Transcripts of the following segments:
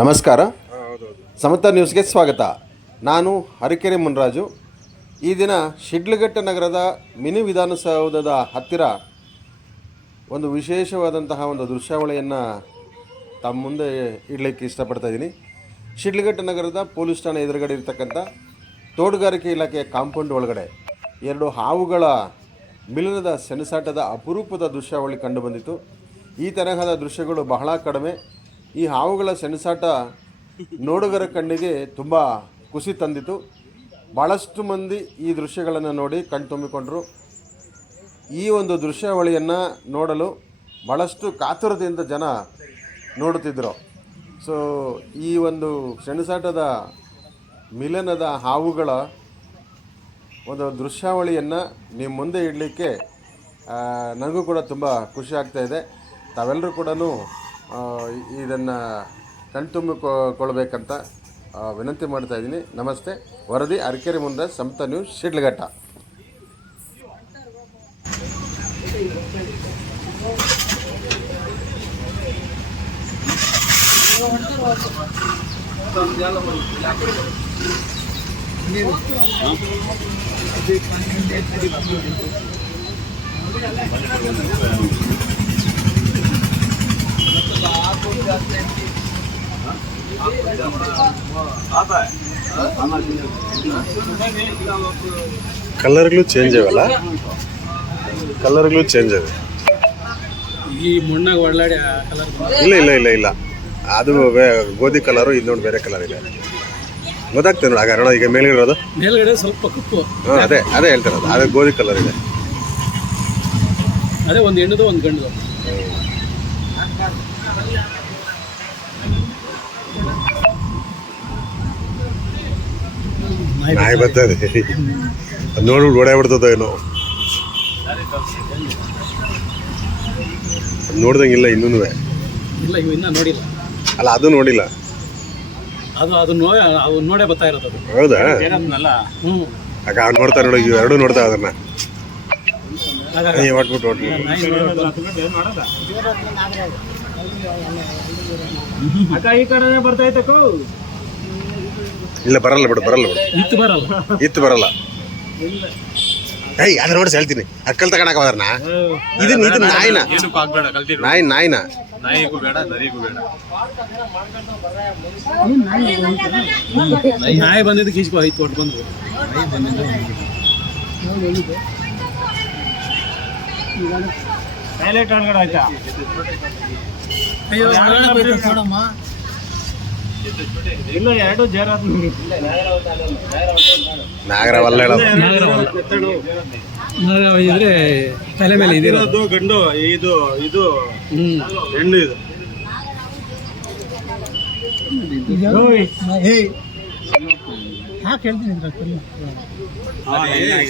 ನಮಸ್ಕಾರ. ಸಮತಾ ನ್ಯೂಸ್ಗೆ ಸ್ವಾಗತ. ನಾನು ಹರಿಕೆರೆ ಮುನ್ರಾಜು. ಈ ದಿನ ಶಿಡ್ಲಘಟ್ಟ ನಗರದ ಮಿನಿ ವಿಧಾನಸೌಧದ ಹತ್ತಿರ ಒಂದು ವಿಶೇಷವಾದಂತಹ ಒಂದು ದೃಶ್ಯಾವಳಿಯನ್ನು ತಮ್ಮ ಮುಂದೆ ಇಡಲಿಕ್ಕೆ ಇಷ್ಟಪಡ್ತಾ ಇದ್ದೀನಿ. ಶಿಡ್ಲಘಟ್ಟ ನಗರದ ಪೊಲೀಸ್ ಠಾಣೆ ಎದುರುಗಡೆ ಇರತಕ್ಕಂಥ ತೋಟಗಾರಿಕೆ ಇಲಾಖೆಯ ಕಾಂಪೌಂಡ್ ಒಳಗಡೆ ಎರಡು ಹಾವುಗಳ ಮಿಲನದ ಸೆಣಸಾಟದ ಅಪರೂಪದ ದೃಶ್ಯಾವಳಿ ಕಂಡುಬಂದಿತು. ಈ ತರಹದ ದೃಶ್ಯಗಳು ಬಹಳ ಕಡಿಮೆ. ಈ ಹಾವುಗಳ ಸೆಣಸಾಟ ನೋಡುಗರ ಕಣ್ಣಿಗೆ ತುಂಬ ಖುಷಿ ತಂದಿತು. ಭಾಳಷ್ಟು ಮಂದಿ ಈ ದೃಶ್ಯಗಳನ್ನು ನೋಡಿ ಕಣ್ತುಂಬಿಕೊಂಡರು. ಈ ಒಂದು ದೃಶ್ಯಾವಳಿಯನ್ನು ನೋಡಲು ಭಾಳಷ್ಟು ಕಾತುರತೆಯಿಂದ ಜನ ನೋಡುತ್ತಿದ್ದರು. ಸೊ ಈ ಒಂದು ಸೆಣಸಾಟದ ಮಿಲನದ ಹಾವುಗಳ ಒಂದು ದೃಶ್ಯಾವಳಿಯನ್ನು ನಿಮ್ಮ ಮುಂದೆ ಇಡಲಿಕ್ಕೆ ನನಗೂ ಕೂಡ ತುಂಬ ಖುಷಿ ಆಗ್ತಾಯಿದೆ. ತಾವೆಲ್ಲರೂ ಕೂಡ ಇದನ್ನು ಕಣ್ತುಂಬಿಕೊಳ್ಳಬೇಕಂತ ವಿನಂತಿ ಮಾಡ್ತಾಯಿದ್ದೀನಿ. ನಮಸ್ತೆ. ವರದಿ ಹರಿಕೆರೆ ಮುನ್ರಾಜ್, ಸಮತಾ ನ್ಯೂಸ್, ಶಿಡ್ಲಘಟ್ಟ. ಕಲರ್ಗಳು ಚೇಂಜ್ ಅವಲ್ಲ, ಕಲರ್ಗಳು ಚೇಂಜ್ ಅವೆ. ಈ ಮಣ್ಣಾಗ ಒಳ್ಳಾಡಿ ಕಲರ್ ಇಲ್ಲ ಇಲ್ಲ ಇಲ್ಲ ಇಲ್ಲ ಅದು ಗೋಧಿ ಕಲರು, ಇದು ನೋಡಿ ಬೇರೆ ಕಲರ್ ಇದೆ. ಗೊತ್ತಾಗ್ತದೆ ನೋಡಿ. ಆಗ ಈಗ ಮೇಲ್ಗಡೆ ಮೇಲ್ಗಡೆ ಸ್ವಲ್ಪ ಕಪ್ಪು. ಅದೇ ಅದೇ ಹೇಳ್ತಿರೋದು, ಅದೇ ಗೋಧಿ ಕಲರ್ ಇದೆ. ಅದೇ ಒಂದು ಹೆಣ್ಣದು ಒಂದು ಗಂಡು. ನಾಯಿ ಬರ್ತದೆ, ಅದು ನೋಡ್ಬಿಟ್ಟು ಓಡಾಡ್ಬಿಡ್ತದ ಏನೋ. ನೋಡ್ದಂಗಿಲ್ಲ ಇನ್ನೂ. ಇಲ್ಲ, ಇವು ಇನ್ನೂ ನೋಡಿಲ್ಲ. ಅಲ್ಲ, ಅದು ನೋಡಿಲ್ಲ. ಅದು ನೋಡೇ ಬರ್ತಾ ಇರೋದು. ಹೌದಾ? ಹ್ಞೂ. ಆಗ ಅವ್ನು ನೋಡ್ತಾ ನೋಡು, ಇವು ಎರಡು ನೋಡ್ತಾ ಅದನ್ನ ಹೊಟ್ಬಿಟ್ಟು ಈ ಕಡೆ ಬರ್ತಾ ಇತ್ತಕ್ಕೋ. ಇಲ್ಲ, ಬರಲ್ಲ ಬಿಡು, ಬರಲ್ಲ ಬಿಡು. ಇತ್ತು ಬರಲ್ಲ. ಏಯ್, ಅದ್ರ ನೋಡಿ ಹೇಳ್ತೀನಿ, ಅಕ್ಕಲ್ ತಗೊಳಕ ಹೋದ್ರನ ಇದು ನಾಯಿನ ನಾಯಿನ ನಾಯಿ ಬಂದಿದ್ದು ಕೀಸ್ಕೊ ಐದು ಕೊಟ್ಟು ಬಂದು ಆಯ್ತಾ. ಇಲ್ಲ, ಎರಡು ಜೇರಾತ್ ನಾಗರವಲ್ಲ ಇದ್ರೆ ತಲೆ ಮೇಲೆ ಇದಿರೋದು ಗಂಡು, ಇದು ಇದು ಹೆಣ್ಣು. ಇದು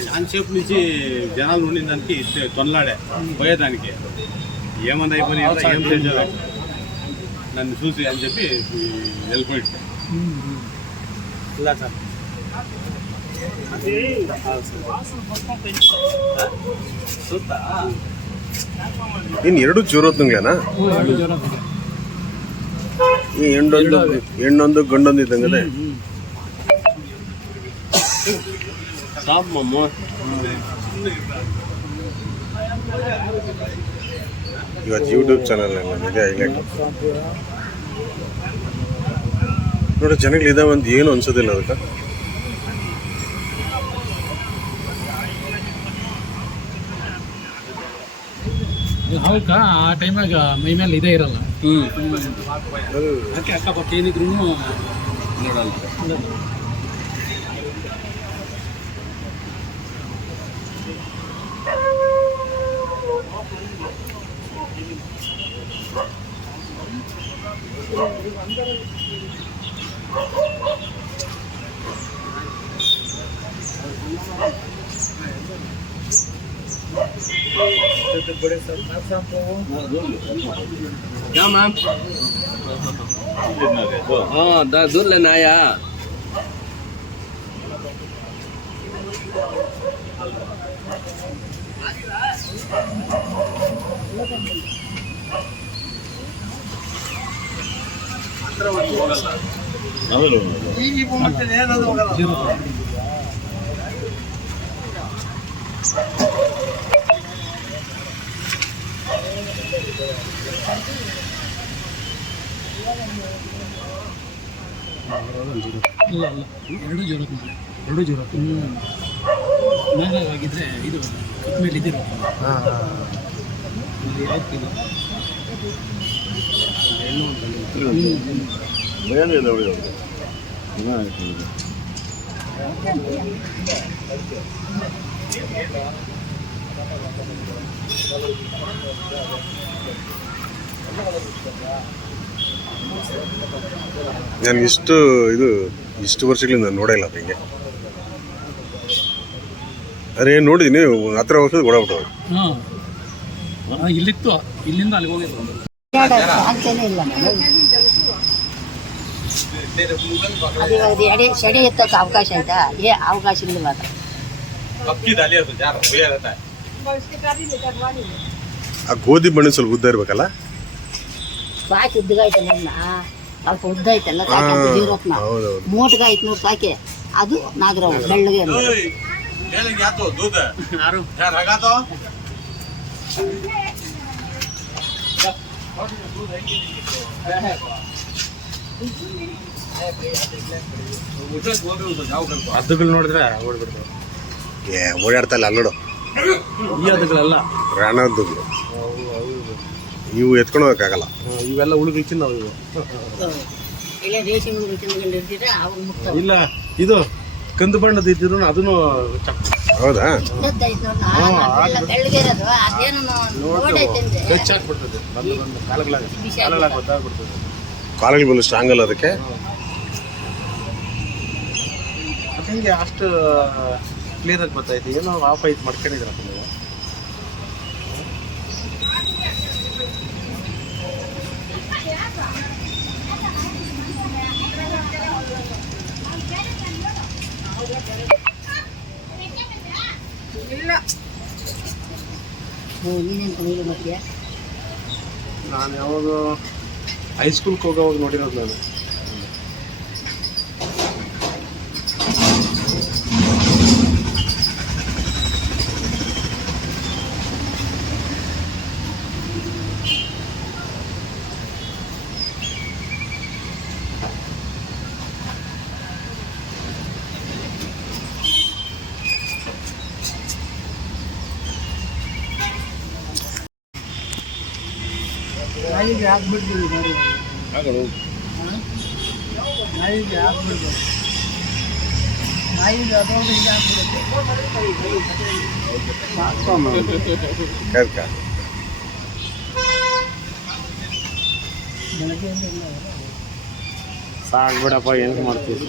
సాన్సేపు నుంచి జనాలు ఉండిన దానికి తొనలాడే పోయేదానికి ఏమన్నా అయిపోయి ఏం చేయాలి నన్ను చూసి అని చెప్పి వెళ్ళిపోయాడు. ಇನ್ನು ಎರಡು ಜೋರತ್ನಂಗ್ಲೇನಾ? ಈ ಹೆಣ್ಣೊಂದು ಗಂಡೊಂದು ಇದ್ದಂಗದೆ. ಇವತ್ತು ಯೂಟ್ಯೂಬ್ ಚಾನಲ್ ಇದೆ ಹೈಲೈಟ್ ನೋಡಿ. ಜನಗಳು ಇದಾವೆ ಅಂತ ಏನು ಅನ್ಸೋದಿಲ್ಲ ಅದಕ್ಕೆ. ಅವಕ್ಕ ಆ ಟೈಮಾಗ ಮೈ ಮೇಲೆ ಇದೇ ಇರಲ್ಲ. ಅದಕ್ಕೆ ಅಕ್ಕಪಕ್ಕ ಏನಿದ್ರು ನೋಡಲ್ಲ. क्या मैम? हाँ, दूर लेना आया. ಇಲ್ಲ ಇಲ್ಲ, ಎರಡು ಜೀರೋ ಮೇಲೆ. ಎರಡು ಜೀರೋ ಮೇಲೆ ಆಗಿದ್ರೆ ಇದು ಕಪ್ ಮೇಲೆ ಇದಿರೋ ನಾನು ಇಷ್ಟು ವರ್ಷಗಳಿಂದ ನೋಡೇ ಇಲ್ಲ ಹಿಂಗೆ. ಅರೆ ನೋಡಿದ್ದೀನಿ, ಹತ್ರ ವರ್ಷದ ಓಡಾಬಿಟ್ಟು. ಹಾಂ, ಇಲ್ಲಿತ್ತು, ಇಲ್ಲಿಂದ ಅಲ್ಲಿಗೆ ಹೋಗಿದ್ದು. ಅದು ಚಡಿ ಎತ್ತಕ್ಕೆ ಅವಕಾಶ ಆಯ್ತಾ? ಅವಕಾಶ ಇಲ್ಲ. ಆ ಗೋಧಿ ಬಣ್ಣ ಸ್ವಲ್ಪ ಉದ್ದ ಇರ್ಬೇಕಲ್ಲ. ಸಾಕಿ ಉದ್ದಗಾಯ್ತಲ್ಲ, ಸ್ವಲ್ಪ ಉದ್ದ ಐತಲ್ಲ ಜೀರೋತ್ನ ಮೋಟ್ಗಾಯ್ತು ನೋಡಿ ಸಾಕೆ. ಅದು ನಾಗರಾವ್ ಬೆಳ್ಳಗೆ ಹದ್ದುಗಳು ನೋಡಿದ್ರೆ ಓಡ್ಬಿಡ್ತಾವೆ. ಓಡಾಡ್ತಾ ಇಲ್ಲ ಅಲ್ಲಿ ನೋಡು. ಈ ಹದ್ದುಗಳೆಲ್ಲ ರಾಣಹದ್ದುಗಳು, ಇವು ಎತ್ಕೊಂಡು ಹೋಗಕ್ಕಾಗಲ್ಲ. ಇವೆಲ್ಲ ಉಳುಗಳು ತಿನ್ನವು ಇವು. ಇಲ್ಲ, ಇದು ಕಂದು ಬಣ್ಣದ ಇದ್ದಿದ್ರು ಅದನ್ನು ಹೌದಾ? ಹೆಚ್ಚಾಗ್ಬಿಡ್ತದೆ, ಗೊತ್ತಾಗ್ಬಿಡ್ತದೆ. ಕಾಲುಗಳು ಬಂದು ಸ್ಟ್ರಾಂಗ್ ಅಲ್ಲ ಅದಕ್ಕೆ. ಹಂಗೆ ಅಷ್ಟು ಕ್ಲಿಯರ್ ಆಗಿ ಗೊತ್ತಾಯ್ತು. ಏನೋ ಆಫ್ ಐದು ಮಾಡ್ಕೊಂಡಿದ್ರಪ್ಪ ನೀವು. ನಾನು ಯಾವಾಗ ಹೈಸ್ಕೂಲ್ಗೆ ಹೋಗೋವಾಗ ನೋಡಿರೋದು ನಾನು. ನಾಯಿಗೆ ಹಾಕ್ಬಿಡ್ತೀವಿ ನೋಡಿ, ನಾಯಿಗೆ ಹಾಕ್ಬಿಡ್ದು, ನಾಯಿಗೆ ಅದೊಂದು ಹಿಂಗೆ ಕರ್ಕ ಸಾಕ್ಬಿಡಪ್ಪ, ಏನು ಮಾಡ್ತೀವಿ.